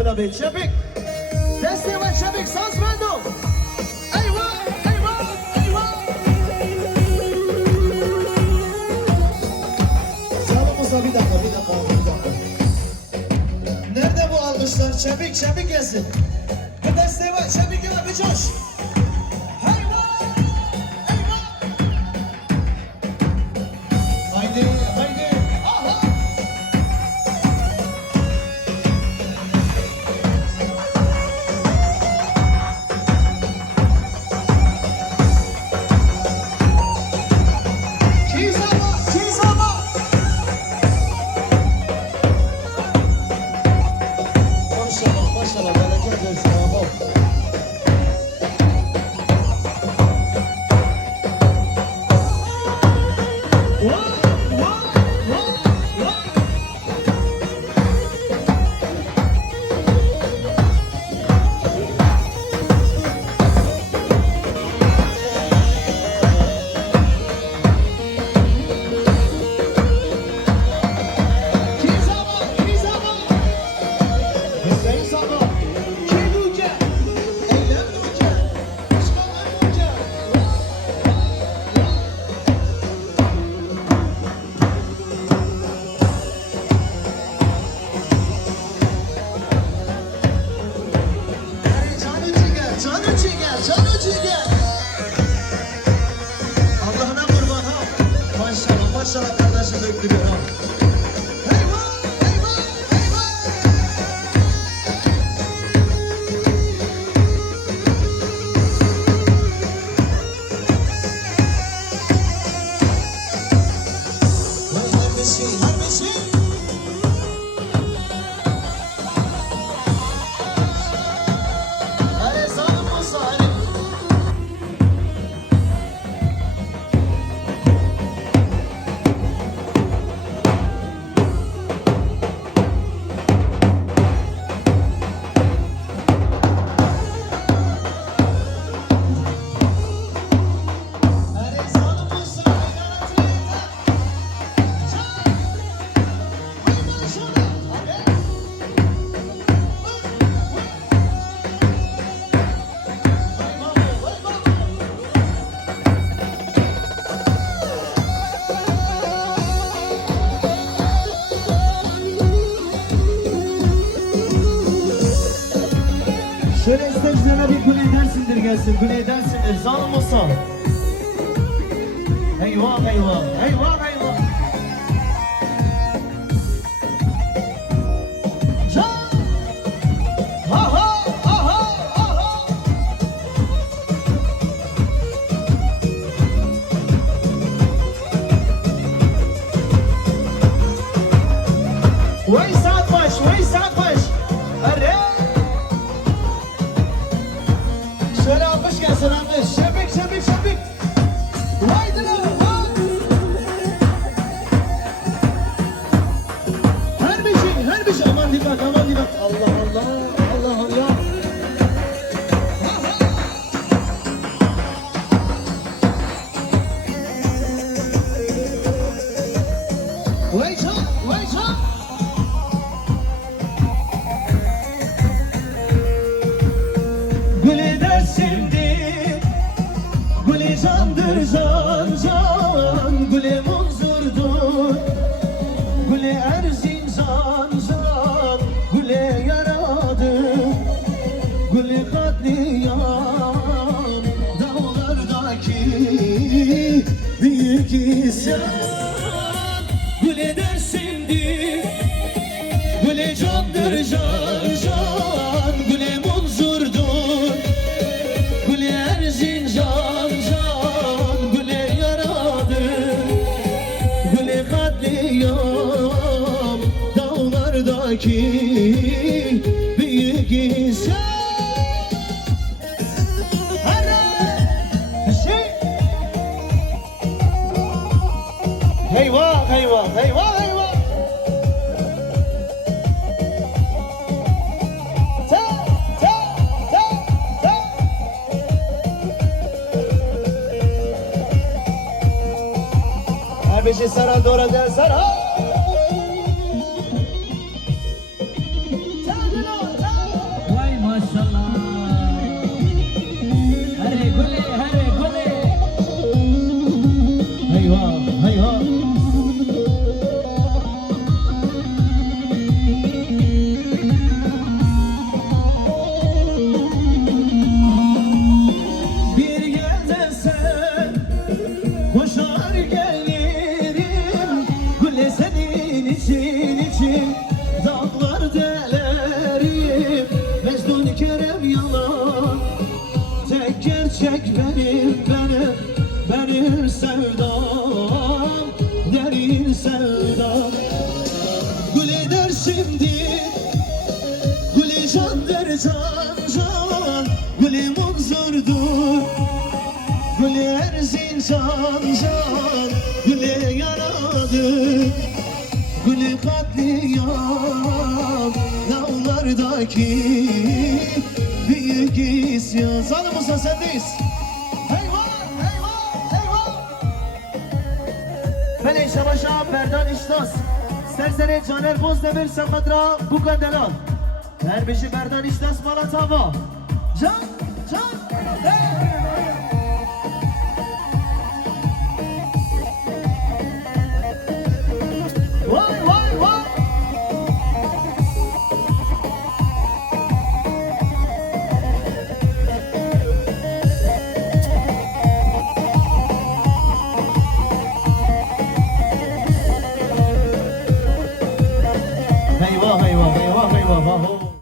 buna bir Şefik. Desteği var Şefik, saz bendo. Eyvah, eyvah, eyvah. Sağlamızda bir dakika. Nerede bu almışlar? Şefik gelsin. Bir desteği var Şefik, yana bir coş. Haydi. Aha. Kizama. Maşallah, bereket versin. Bravo. Canı ciğer. Allah'ına kurban ha. Maşallah kardeşim döktürüyor ha. Eyvah. Her bir şey. Şöyle isteyicilerine bir Güney dersindir gelsin. Güney dersindir. Zalim olsa. Eyvah. Can. Aha. Vay saat baş. Arre. Şöyle almış gelsin almış. Şefik. Haydi lan. Her bir şey. Aman dikkat. Allah. Wait up. Güle dersimdi, güle candır can, güle munzurdur, güle Erzincan, güle yaradır, güle katliam, dağlardaki büyük isyan. Güle dersimdi, güle candır can, güle munzurdur, güle Erzincan, güle yaradır, güle katliam, dağlardaki büyük isyan. Eyvah. Abişi sana doğru der sana. tek benim sevdam, derin sevdam. Gül eder şimdi, gülü candır can, gülü munzurdur, gülü Erzincan can, gülü yaradır, gülü katliam, dağlardaki büyük isyan. Zalim olsa sendeyiz. Eyvah, eyvah, eyvah. Ben Şabaşa Berdan İştas, Serseri Caner Bozdemir Semadra Bukandela, Erbişi Berdan İştas Malatava. Can, can.